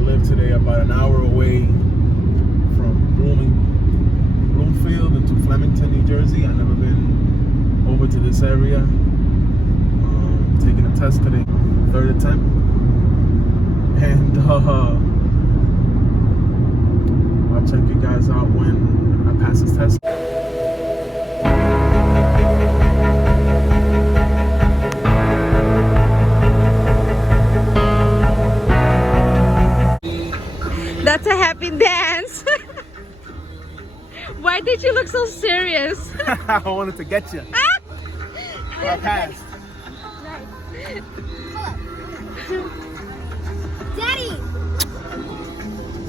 live today about an hour away from Bloomfield into Flemington, New Jersey. I've never been over to this area. Taking a test today, third attempt. And I'll check you guys out when I pass this test. That's a happy dance. Why did you look so serious? I wanted to get you. I passed. Daddy!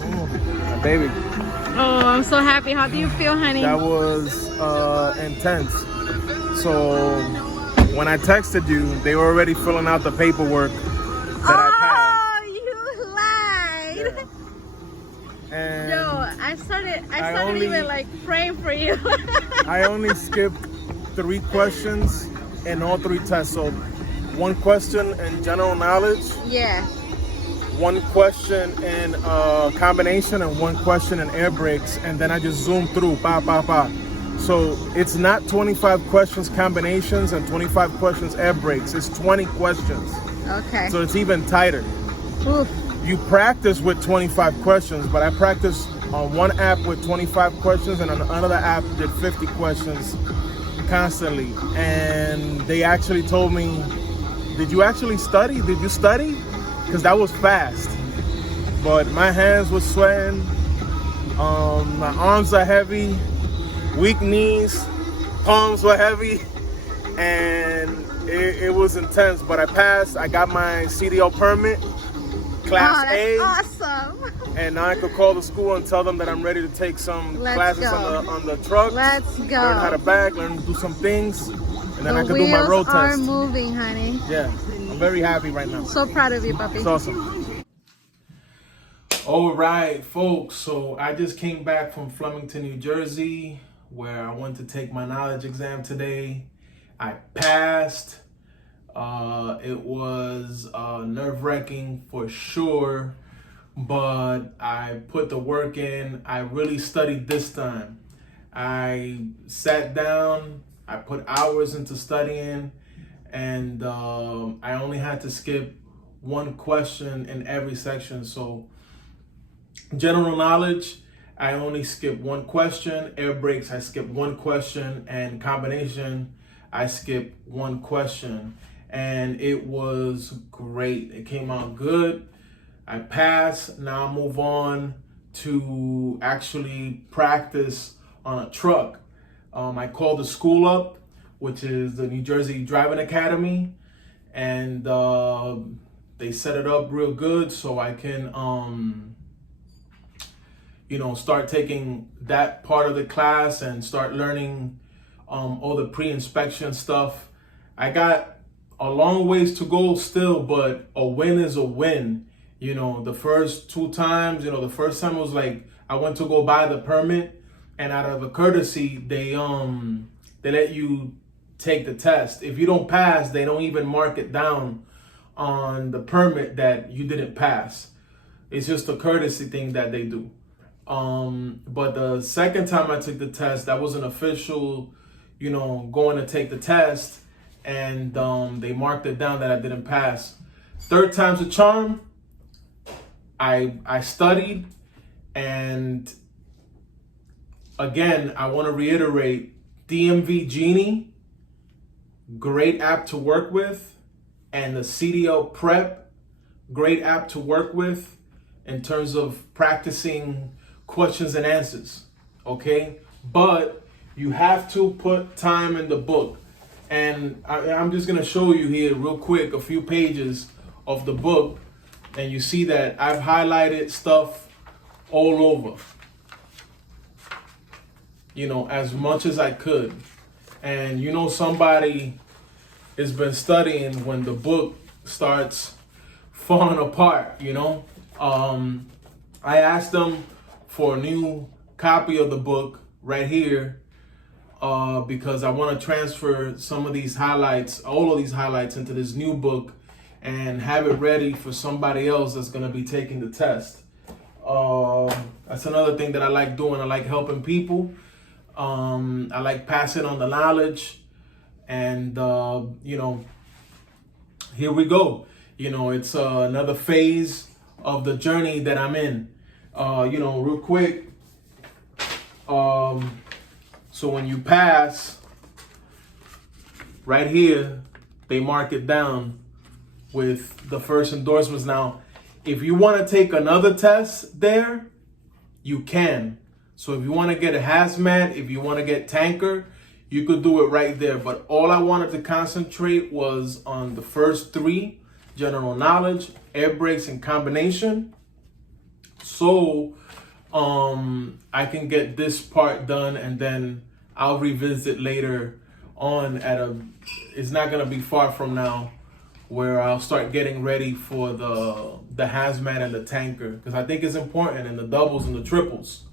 Oh, my baby. Oh, I'm so happy. How do you feel, honey? That was intense. So when I texted you, they were already filling out the paperwork that I passed. Oh, you lied. Yeah. And Yo, I started only- even like praying for you. I only skipped 3 questions in all 3 tests. So 1 question in general knowledge, Yeah. 1 question in combination, and 1 question in air brakes, and then I just zoomed through, So it's not 25 questions combinations and 25 questions air brakes. It's 20 questions. Okay. So it's even tighter. Oof. You practice with 25 questions, but I practiced on one app with 25 questions, and on another app did 50 questions constantly. And they actually told me, did you actually study? Did you study? Because that was fast. But my hands were sweating. My arms are heavy. Weak knees. Palms were heavy. And it was intense. But I passed. I got my CDL permit. Class A. Awesome. And now I could call the school and tell them that I'm ready to take some Let's classes go. on the truck. Let's go. Learn how to back, learn to do some things. And then I The could do my road wheels are test. moving, honey. Yeah, I'm very happy right now. So proud of you, puppy. It's awesome. All right, folks. So I just came back from Flemington, New Jersey, where I went to take my knowledge exam today. I passed. It was nerve-wracking for sure, but I put the work in. I really studied this time. I sat down. I put hours into studying, and I only had to skip 1 question in every section. So general knowledge, I only skipped 1 question. Air brakes, I skipped 1 question. And combination, I skipped 1 question. And it was great. It came out good. I passed. Now I move on to actually practice on a truck. I called the school up, which is the New Jersey Driving Academy, and they set it up real good so I can, start taking that part of the class and start learning all the pre-inspection stuff. I got a long ways to go still, but a win is a win. The first 2 times, the first time was like I went to go buy the permit, and out of a courtesy, they let you take the test. If you don't pass, they don't even mark it down on the permit that you didn't pass. It's just a courtesy thing that they do. But the second time I took the test, that was an official, going to take the test, and they marked it down that I didn't pass. Third time's a charm. I studied, and again, I want to reiterate, DMV Genie, great app to work with, and the CDL Prep, great app to work with in terms of practicing questions and answers, okay? But you have to put time in the book. And I'm just gonna show you here real quick a few pages of the book, and you see that I've highlighted stuff all over, as much as I could. And somebody has been studying when the book starts falling apart, I asked them for a new copy of the book right here, because I want to transfer some of these highlights, all of these highlights, into this new book, and have it ready for somebody else that's going to be taking the test. That's another thing that I like doing. I like helping people. I like passing on the knowledge, and here we go. It's another phase of the journey that I'm in. Real quick. So when you pass, right here, they mark it down with the first endorsements. Now, if you want to take another test there, you can. So if you want to get a hazmat, if you want to get tanker, you could do it right there. But all I wanted to concentrate was on the first three: general knowledge, air brakes, and combination. So I can get this part done, and then I'll revisit later on it's not going to be far from now, where I'll start getting ready for the hazmat and the tanker, because I think it's important, and the doubles and the triples.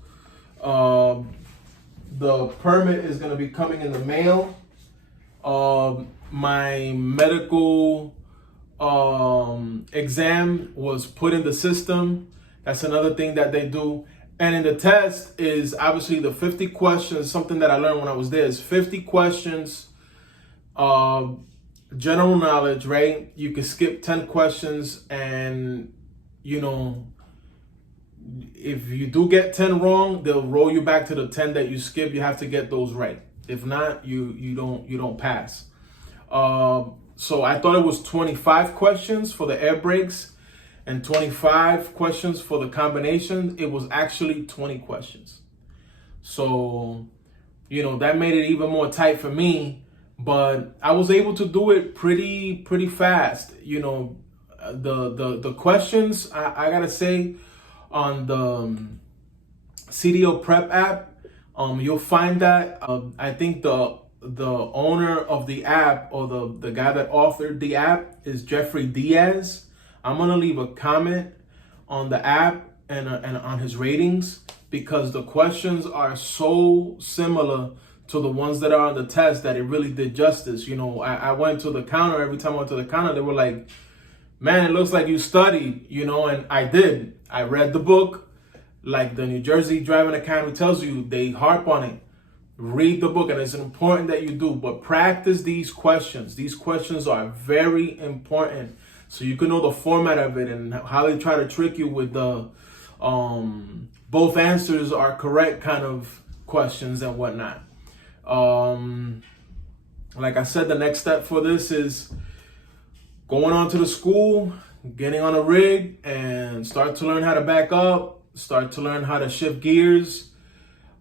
The permit is going to be coming in the mail. My medical exam was put in the system. That's another thing that they do. And in the test is obviously the 50 questions. Something that I learned when I was there is 50 questions, general knowledge, right? You can skip 10 questions, and if you do get 10 wrong, they'll roll you back to the 10 that you skip. You have to get those right. If not, you don't pass. So I thought it was 25 questions for the air brakes and 25 questions for the combination. It was actually 20 questions. So, that made it even more tight for me, but I was able to do it pretty fast. The questions, I gotta say, on the CDL Prep app, you'll find that I think the owner of the app, or the guy that authored the app, is Jeffrey Diaz. I'm gonna leave a comment on the app and on his ratings, because the questions are so similar to the ones that are on the test that it really did justice. I went to the counter. Every time I went to the counter, they were like, "Man, it looks like you studied," and I did. I read the book, like the New Jersey Driving Academy tells you. They harp on it. Read the book, and it's important that you do, but practice these questions. These questions are very important, so you can know the format of it and how they try to trick you with the both answers are correct kind of questions and whatnot. Like I said, the next step for this is going on to the school, getting on a rig, and start to learn how to back up, start to learn how to shift gears,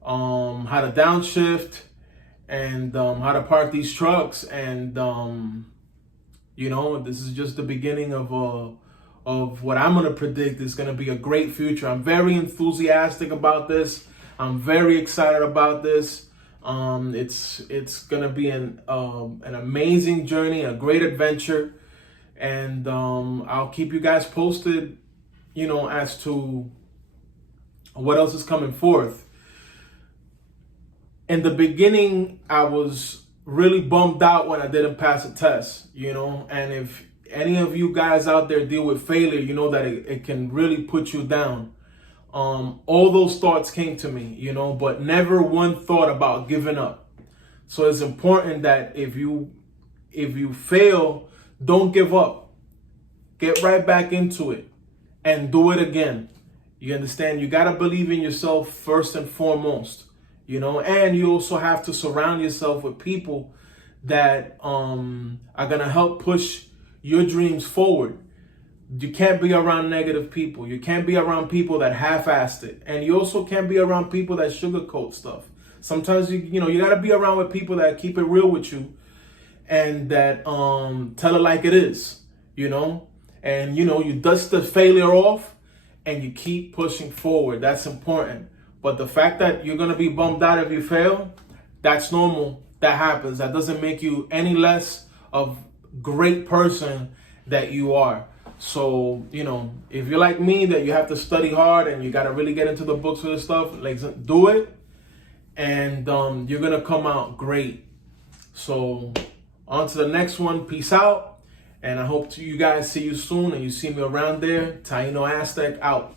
how to downshift, and how to park these trucks. And this is just the beginning of what I'm gonna predict is gonna be a great future. I'm very enthusiastic about this. I'm very excited about this. It's gonna be an amazing journey, a great adventure, and I'll keep you guys posted, as to what else is coming forth. In the beginning, I was really bummed out when I didn't pass a test, and if any of you guys out there deal with failure, you know that it can really put you down. All those thoughts came to me, but never one thought about giving up. So it's important that if you fail, don't give up. Get right back into it and do it again. You understand? You got to believe in yourself first and foremost, and you also have to surround yourself with people that are going to help push your dreams forward. You can't be around negative people. You can't be around people that half-assed it. And you also can't be around people that sugarcoat stuff. Sometimes you got to be around with people that keep it real with you and that tell it like it is, and you dust the failure off and you keep pushing forward. That's important. But the fact that you're going to be bummed out if you fail, that's normal. That happens. That doesn't make you any less of great person that you are. So, if you're like me, that you have to study hard and you got to really get into the books for this stuff, like, do it, and you're going to come out great. So, on to the next one. Peace out. And I hope you guys see you soon and you see me around there. Taino Aztec out.